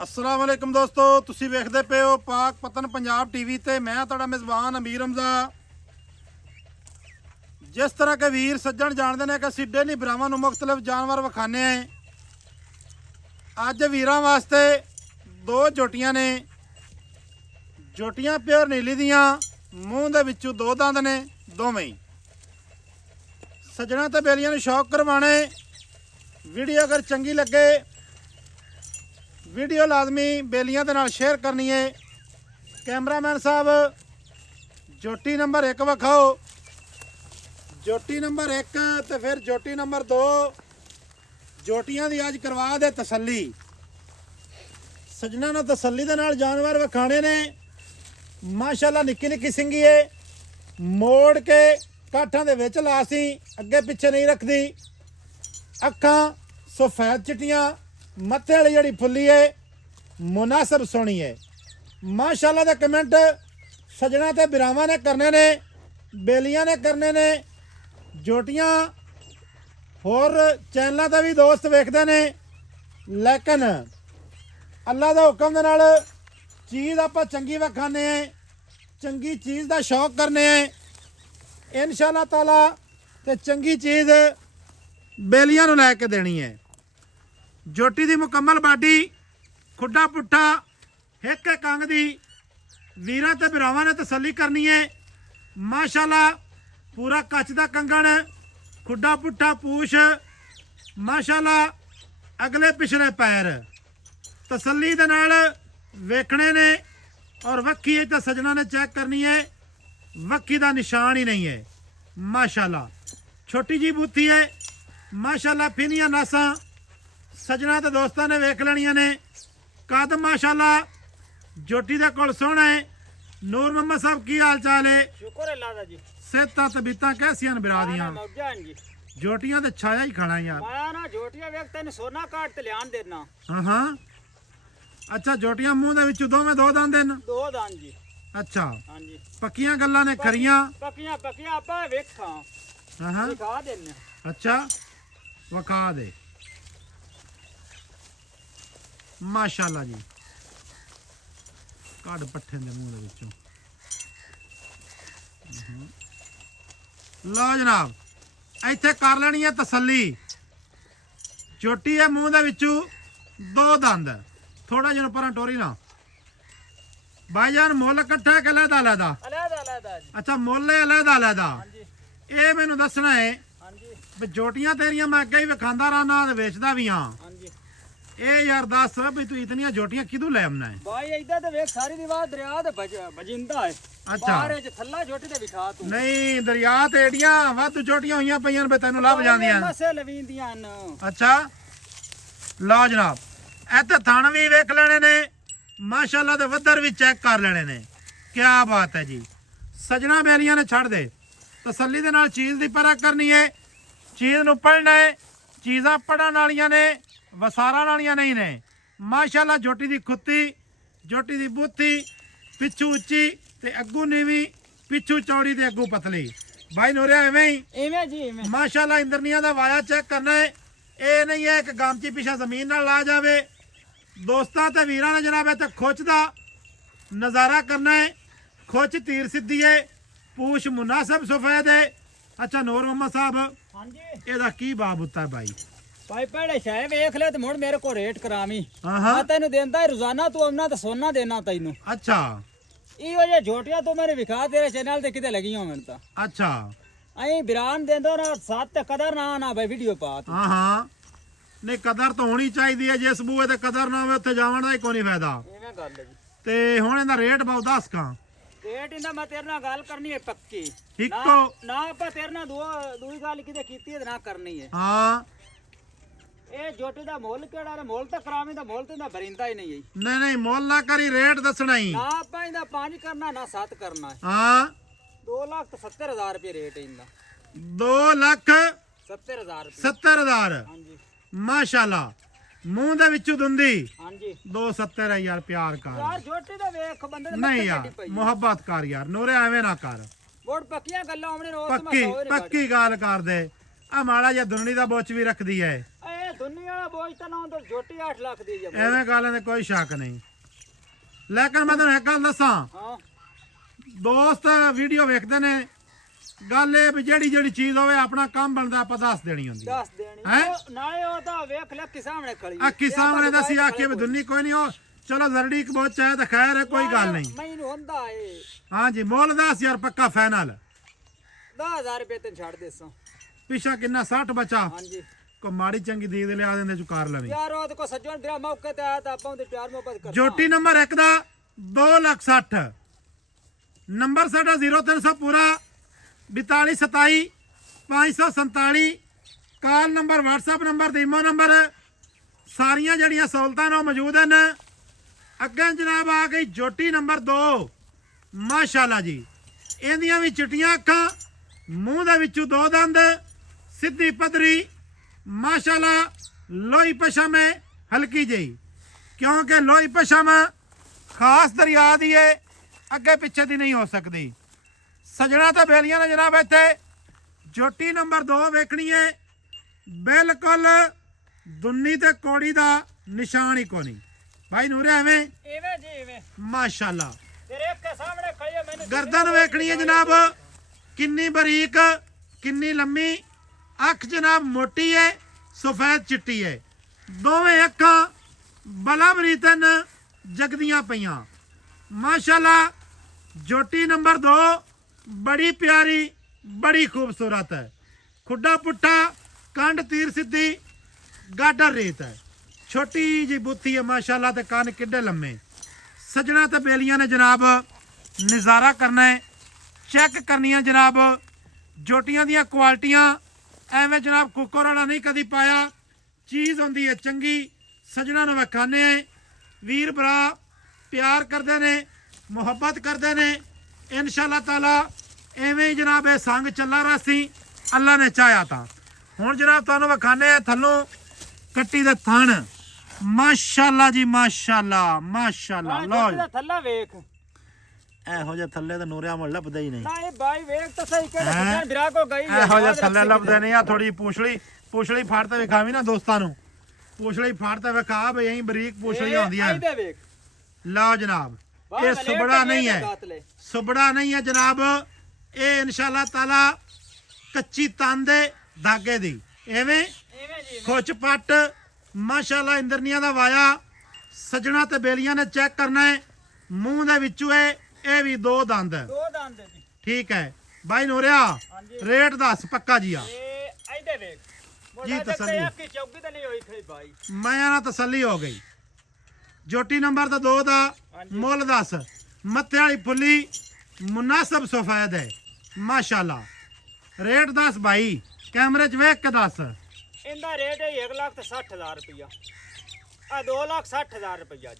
अस्सलाम वालेकुम दोस्तों, तुसी वेखदे पे हो पाक पतन पंजाब टीवी ते मैं तुहाडा मेज़बान अमीर हमजा। जिस तरह के वीर सज्जन जानते हैं कि असीं डेली भरावां नूं मुख्तलिफ जानवर विखाने हैं। अज वीरां वास्ते दो जोटियां ने। जोटियां प्योर नीली दियां, मूँह दे विचों दो दंद ने दोवें ही। सज्जणा ते बेलियां नूं शौक करवाने। वीडियो अगर चंगी लगे वीडियो लाजमी बेलियां दे नाल शेयर करनी है। कैमरामैन साहब जोटी नंबर 1 विखाओ। जोटी नंबर 1 तो फिर जोटी नंबर 2। जोटियां दी अज करवा दे तसल्ली। सजना ने तसल्ली दे नाल जानवर विखाने ने। माशाअल्लाह निक्की निक्की सिंगी है, मोड़ के काठां दे विच लासी, अगे पिछे नहीं रखती। अखां सफेद चिट्टियां, मत्थे वाली जड़ी फुली है मुनासिब सोहनी है। माशाअल्लाह दे कमेंट सजना ते बिरावां ने करने ने, बेलियां ने करने ने। जोटियां होर चैनलों ते भी दोस्त वेखदे ने, लेकिन अल्लाह दे हुक्म दे नाल चीज़ आपां चंगी विखाने हैं, चंगी चीज़ दा शौक करने हैं। इंशाअल्लाह ताला ते चंगी चीज़ बेलियां नूं लैके देनी है। जोटी दी मुकम्मल बाडी, खुड्डा पुट्ठा, हिक कंग दी वीरां ते बिरावां ने तसल्ली करनी है। माशाअल्लाह पूरा कच दा कंगण, खुड्डा पुट्ठा पूछ, माशाअल्लाह अगले पिछले पैर तसल्ली दे नाल वेखने ने। और वक्की तो सजना ने चेक करनी है, वक्की दा निशान ही नहीं है। माशाअल्लाह छोटी जी बूथी है, माशाअल्लाह फिनिया नासा सजना ते दोस्तों ने वेख लेनिया ने। कद माशाअल्लाह जोटी दे कोल सोहना है। नूर मोहम्मद साहब की हाल चाल है? शुक्र अल्लाह दा जी। सेहतां तबीयतां कैसियां ने बिरा दियां? मौजा जी। जोटियां ते छाया ही खाना यार। मैं ना जोटियां वेख तैनूं सोना काट ते लियान देना। हाँ अच्छा, जोटियां मूँह दे विच दोवें दो दंद ने? दो दान जी। अच्छा हां जी, पक्कियां गल्लां ने खरियां? पक्कियां पक्कियां आपा वेखां हाँ दिखा देने। अच्छा विखा दे। माशाअल्लाह जी, कड़ पट्ठे दे मूँह दे विचों। लो जनाब, इत्थे कर लेनी है तसल्ली। चोटी है मूँह दे विचों दो दंद, थोड़ा जिहा परां टोरी ना। भाईजान मुੱਲ इकट्ठा है कि अलहदा अलहदा? अलहदा अलहदा जी। अच्छा मुੱਲ है अलहदा अलहदा। हां जी ये मैनू दसना है हां जी भी जोटियां तेरियां मैं अगे ही विखांदा रहना ते वेचदा भी हाँ। हां जी। ये यार दस भी तू इतनियां जोटियां किदू ले आना है? भाई इधर ते वेख सारी दीवार दरिया ते बजिंदा है। अच्छा। बाहर च थल्ला जोटी ते विखा तू। नहीं दरिया ते एडियां वाधू जोटियां होईयां पईयां ने तैनू लभ जांदियां ने। मसे लवींदियां न। अच्छा लो जनाब, इत्थे थण भी वेख लेने ने। माशाअल्लाह दे वधर भी चेक कर लेने ने। क्या बात है जी। सजना बेलियां ने छड़ दे। तसल्ली दे नाल चीज़ दी परख करनी है, चीज़ नूं पढ़ना है। चीज़ां पढ़न वालियां ने, वसारण वालियां नहीं ने। माशाअल्लाह जोटी दी खुत्ती, जोटी दी बूथी, पिछू उच्ची ते अग्गू नीवी, पिछू चौड़ी ते अग्गू पतली। भाई नूरिया एवें ही इवें जी इवें। माशाअल्लाह इंद्रनिया दा वाया चेक करना है। ये नहीं है कि गामची पिछा जमीन नाल ला जावे। दोस्तां ते वीरां ने जनाब इत्थे खुच दा नज़ारा करना है। खुच तीर सिद्धी है, पूछ मुनासिब सफेद है। अच्छा नूर मोहम्मद साहब, हां जी ਇਹਦਾ ਕੀ ਬਾਬ ਹੁੰਦਾ ਭਾਈ? भाई पहले शाय वेख ले ते मुड़ मेरे को रेट करावी। हाँ मैं तेनू देंदा रोजाना, तू अपना ते सोना देना तैनू। अच्छा इहो जे झोटियां तू मेरे विखा तेरे चैनल ते किते लगी हो मेरे ता। अच्छा अई बिरान देंदो ना साथ ते कदर ना ना भाई वीडियो पा तू। हाँ नहीं कदर तो होनी चाहिए। जिस बूए ते कदर ना होवे उत्थे जावण दा ही कोई नहीं फायदा। इवें गल है जी। ते हुण ਇਹਦਾ रेट भाव दस का रेट इंदा मैं तेरे नाल गल करनी है पक्की। इको ना आपा तेरे नाल दूई गल किते कीती है ते ना करनी है। हाँ ए झोटी दा मोल केड़ा रे? मोल ते करावी दा मोल ते इंदा भरिंदा ही नहीं है। नहीं नहीं मोल ना करी, रेट दसना ही। ना आपा इंदा 5 करना ना 7 करना है। हाँ 2,70,000 रुपये रेट है इंदा। 2,70,000। 70,000 हाँ जी माशाअल्लाह मूँह दे विचों दुंदी हाँ जी। 2,70 है यार। प्यार कर यार झोटी दा वेख बंदे दे नहीं मत्थे यार, टेढ़ी पई। मुहब्बत कर यार नूरे, एवें ना कर। बोड़ पक्कियां गल्लां आमने रोज पक्की पक्की गाल कर दे। आ माड़ा जिहा दुनड़ी दा बुੱਚ भी रखदी है। ए ਦੁਨੀਆ ਵਾਲਾ ਬੋਝ ਤਾਂ ਨਾ ਤਾਂ ਝੋਟੀ 8 ਲੱਖ ਦੀ ਜਾਂ ਐਵੇਂ ਗੱਲ ਨੇ ਕੋਈ ਸ਼ੱਕ ਨਹੀਂ। ਲੇਕਿਨ ਮੈਂ ਤੁਹਾਨੂੰ ਇੱਕ ਗੱਲ ਦੱਸਾਂ, ਹਾਂ ਦੋਸਤ ਵੀਡੀਓ ਵੇਖਦੇ ਨੇ, ਗੱਲ ਇਹ ਵੀ ਜਿਹੜੀ ਚੀਜ਼ ਹੋਵੇ ਆਪਣਾ ਕੰਮ ਬਣਦਾ ਆਪਾਂ ਦੱਸ ਦੇਣੀ ਹੁੰਦੀ ਹੈ। ਦੱਸ ਦੇਣੀ ਹੈਂ? ਨਾਲੇ ਉਹ ਤਾਂ ਵੇਖ ਲੈ ਕਿ ਸਾਹਮਣੇ ਖੜੀ ਅੱਖੀ ਸਾਹਮਣੇ ਦੱਸੀ ਆਖੇ ਵੀ ਦੁਨੀ ਕੋਈ ਨਹੀਂ, ਉਹ ਚਲੋ ਜ਼ਰੜੀ ਇੱਕ ਬਹੁਤ ਚਾਹੇ ਤਾਂ ਖੈਰ ਹੈ, ਕੋਈ ਗੱਲ ਨਹੀਂ। ਮੈਨੂੰ ਹੁੰਦਾ ਏ ਹਾਂਜੀ ਮੁੱਲ 10,000 ਪੱਕਾ ਫਾਈਨਲ। 10000 ਰੁਪਏ ਤੇ ਛੱਡ ਦੇਸਾਂ। ਪਿਛਾ ਕਿੰਨਾ 60 ਬਚਾ, ਹਾਂਜੀ ਕੋ ਮਾੜੀ ਚੰਗੀ ਦੀ ਦੇ ਲਿਆ ਦਿੰਦੇ ਚੁਕਾਰ ਲਵੀ। ਯਾਰ ਉਹ ਤੇ ਕੋ ਸੱਜਣ ਵੀਰਾ ਮੌਕੇ ਤੇ ਆਇਆ ਤਾਂ ਆਪਾਂ ਉਹਦੇ ਪਿਆਰ ਮੁਹੱਬਤ ਕਰਦੇ ਜੋਟੀ ਨੰਬਰ 1 ਦਾ 2,60,000। ਨੰਬਰ ਸਾਡਾ 0300 ਪੂਰਾ 4227 547। ਕਾਲ ਨੰਬਰ WhatsApp ਨੰਬਰ ਤੇ ਈਮੋ ਨੰਬਰ ਸਾਰੀਆਂ ਜਿਹੜੀਆਂ ਸਹੂਲਤਾਂ ਨੇ ਮੌਜੂਦ ਹਨ। ਅੱਗੇ ਜਨਾਬ ਆ ਗਈ ਜੋਟੀ ਨੰਬਰ 2। ਮਾਸ਼ਾਅੱਲਾ ਜੀ, ਇਹਦੀਆਂ ਵੀ ਚਿੱਟੀਆਂ ਅੱਖਾਂ, ਮੂੰਹ ਦੇ ਵਿੱਚੋਂ 2 ਦੰਦ, ਸਿੱਧੀ ਪਦਰੀ, ਮਾਸ਼ਾਅੱਲਾ ਲੋਈ ਪਸ਼ਮ ਹੈ ਹਲਕੀ ਜਿਹੀ, ਕਿਉਂਕਿ ਲੋਈ ਪਸ਼ਮ ਖਾਸ ਦਰਿਆ ਦੀ ਹੈ, ਅੱਗੇ ਪਿੱਛੇ ਦੀ ਨਹੀਂ ਹੋ ਸਕਦੀ। ਸਜਣਾ ਤਾਂ ਬੇਲੀਆਂ ਨੇ ਜਨਾਬ ਇੱਥੇ ਜੋਟੀ ਨੰਬਰ 2 ਵੇਖਣੀ ਹੈ, ਬਿਲਕੁਲ ਦੁੰਨੀ ਤੇ ਕੋੜੀ ਦਾ ਨਿਸ਼ਾਨ ਹੀ ਕੋਈ ਨਹੀਂ। ਭਾਈ ਨੂਰੇ ਐਵੇਂ ਜੀ ਐਵੇਂ ਮਾਸ਼ਾਅੱਲਾ। ਤੇਰੇ ਅੱਖਾਂ ਸਾਹਮਣੇ ਖੜੀ ਹੈ, ਮੈਨੂੰ ਗਰਦਨ ਵੇਖਣੀ ਹੈ ਜਨਾਬ, ਕਿੰਨੀ ਬਰੀਕ ਕਿੰਨੀ ਲੰਮੀ, ਅੱਖ ਜਨਾਬ ਮੋਟੀ ਹੈ, ਸਫੈਦ ਚਿੱਟੀ ਹੈ, ਦੋਵੇਂ ਅੱਖਾਂ ਬਲਾਬਰੀਤਨ ਜਗਦੀਆਂ ਪਈਆਂ। ਮਾਸ਼ਾਅੱਲਾ ਜੋਟੀ ਨੰਬਰ 2 ਬੜੀ ਪਿਆਰੀ, ਬੜੀ ਖੂਬਸੂਰਤ ਹੈ। ਖੁੱਡਾ ਪੁੱਠਾ, ਕੰਡ ਤੀਰ ਸਿੱਧੀ, ਗਾਡਰ ਰੇਤ ਹੈ, ਛੋਟੀ ਜੀ ਬੁੱਥੀ ਹੈ ਮਾਸ਼ਾਅੱਲਾ, ਤੇ ਕੰਨ ਕਿੱਡੇ ਲੰਮੇ। ਸਜਣਾ ਤੇ ਬੇਲੀਆਂ ਨੇ ਜਨਾਬ ਨਜ਼ਾਰਾ ਕਰਨਾ ਹੈ, ਚੈੱਕ ਕਰਨੀਆਂ ਜਨਾਬ ਜੋਟੀਆਂ ਦੀਆਂ ਕੁਆਲਿਟੀਆਂ। ਐਵੇਂ ਜਨਾਬ ਕੁੱਕਰ ਵਾਲਾ ਨਹੀਂ ਕਦੀ ਪਾਇਆ, ਚੀਜ਼ ਹੁੰਦੀ ਹੈ ਚੰਗੀ। ਸਜਣਾ ਨੂੰ ਵਿਖਾਣੇ ਹੈ, ਵੀਰ ਭਰਾ ਪਿਆਰ ਕਰਦੇ ਨੇ, ਮੁਹੱਬਤ ਕਰਦੇ ਨੇ। ਇਨਸ਼ਾਅੱਲਾ ਤਾਲਾ ਐਵੇਂ ਹੀ ਜਨਾਬ ਇਹ ਸੰਗ ਚੱਲਾ ਰਹਾ ਸੀ, ਅੱਲਾ ਨੇ ਚਾਹਿਆ ਤਾਂ। ਹੁਣ ਜਨਾਬ ਤੁਹਾਨੂੰ ਵਿਖਾਣੇ ਆ ਥੱਲੋਂ ਕੱਟੀ ਦੇ ਥਣ। ਮਾਸ਼ਾਅੱਲਾ ਜੀ ਮਾਸ਼ਾਅੱਲਾ ਮਾਸ਼ਾਅੱਲਾ। ਲਓ ਜੀ ਥੱਲਾ ਵੇਖ, ਇਹੋ ਜਿਹੇ ਥੱਲੇ ਤਾਂ ਨੂਰਿਆ ਮੁੱਲ ਲੱਭਦੇ ਹੀ ਨਹੀਂ। ਨਾ ਇਹ ਬਾਈ ਵੇਖ ਤਾਂ ਸਹੀ ਕਿਹੜਾ ਸੱਜਣ ਵੀਰਾ ਕੋ ਗਈ ਹੈ। ਇਹੋ ਜਿਹੇ ਥੱਲੇ ਲੱਭਦੇ ਨਹੀਂ। ਆ ਥੋੜੀ ਪੁਛਲੀ ਫਾੜ ਤੇ ਵਿਖਾਵੀ ਨਾ ਦੋਸਤਾਂ ਨੂੰ, ਪੁਛਲੀ ਫਾੜ ਤੇ ਵਿਖਾ ਬਈ ਐਂ ਬਰੀਕ ਪੁਛਲੀ ਆਉਂਦੀਆਂ। ਵੇਖ ਲਓ ਜਨਾਬ ਇਹ ਸੁਬੜਾ ਨਹੀਂ ਹੈ, ਸੁਬੜਾ ਨਹੀਂ ਹੈ ਜਨਾਬ, ਇਹ ਇਨਸ਼ਾਅੱਲਾ ਤਾਲਾ ਕੱਚੀ ਤਨ ਦੇ ਧਾਗੇ ਦੀ। ਐਵੇਂ ਖੁੱਚ ਪੱਟ ਮਾਸ਼ਾਅੱਲਾ ਇੰਦਰਨੀਆਂ ਦਾ ਵਾਇਆ। ਸਜਣਾ ਤੇ ਬੇਲੀਆਂ ਨੇ ਚੈੱਕ ਕਰਨਾ ਹੈ, ਮੂੰਹ ਦੇ ਵਿੱਚੋਂ ਇਹ ਵੀ 2 ਦੰਦ ਹੈ। 2 ਦੰਦ ਜੀ ਠੀਕ ਹੈ ਬਾਈ ਨੂਰਿਆ, ਰੇਟ ਦੱਸ ਪੱਕਾ ਜੀ ਆ ਇਹ ਇਹਦੇ ਵੇਖ ਜੀ ਤਸੱਲੀ। ਕੀ ਚੌਕੀ ਤੇ ਨਹੀਂ ਹੋਈ ਖੜੀ ਬਾਈ, ਮੈਂ ਨਾ ਤਸੱਲੀ ਹੋ ਗਈ। ਜੋਟੀ ਨੰਬਰ ਤਾਂ 2 ਦਾ ਮੁੱਲ ਦੱਸ। ਮੱਥੇ ਵਾਲੀ ਫੁੱਲੀ ਮੁਨਾਸਬ ਸਫੈਦ ਹੈ ਮਾਸ਼ਾਅੱਲਾ। ਰੇਟ ਦੱਸ ਭਾਈ, ਕੈਮਰੇ 'ਚ ਵੇਖ ਕੇ ਦੱਸ। ਇਹਦਾ ਰੇਟ ਹੈ 1,60,000 ਰੁਪਇਆ, ਆ 2,60,000 ਰੁਪਇਆ ਜੀ।